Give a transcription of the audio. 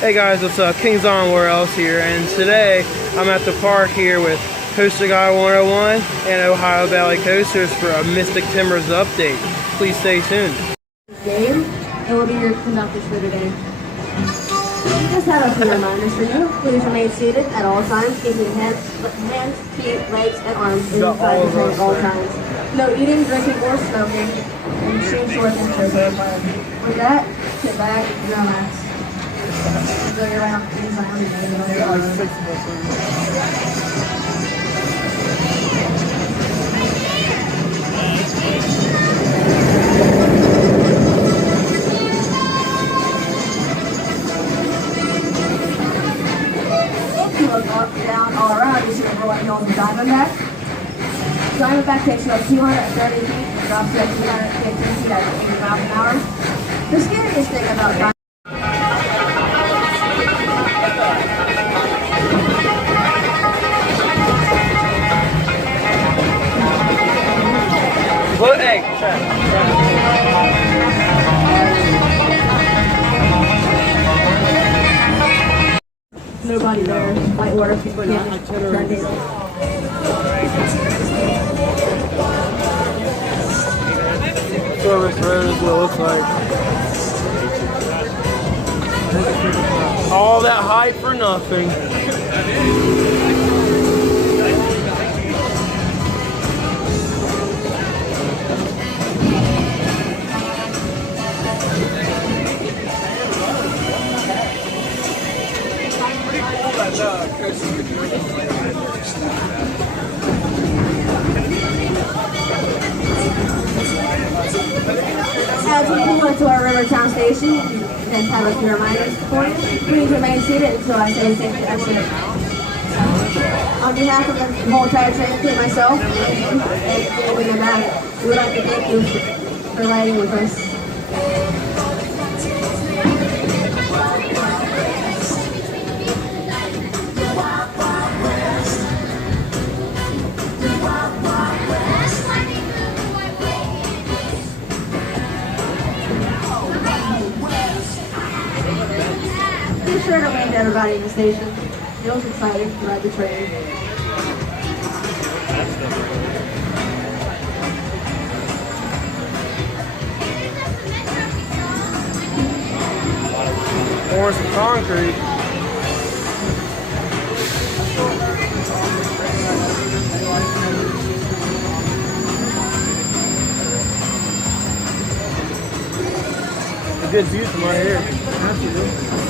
Hey guys, it's Kings On Warehouse here, and today I'm at the park here with Coaster Guy 101 and Ohio Valley Coasters for a Mystic Timbers update. Please stay tuned. Dave, and will be your conductors for today. We just have a few reminders for you. Please remain seated at all times, keeping your hands, feet, legs, and arms inside the train at all times. No eating, drinking, or smoking, and shoe shorts and shirts are required. With that, sit back and relax. Enjoy your round. Please round and enjoy your arms. Look up, down, all around, you see the white nose and Diamondback. Diamondback takes you up 230 feet and drops you at 215 feet at 80 miles an hour. The scariest thing about Diamondback nobody there. Whitewater people can't turn it. Service road is what it looks like. All that hype for nothing. As we pull into our Rivertown station, then have a few reminders for you. Please remain seated until I say safety exit. On behalf of the whole entire train crew, myself, and David and Matt, we would like to thank you for riding with us. Be sure to wave to everybody in the station. It was exciting to ride the train. Or some concrete. A good view from right here. Absolutely.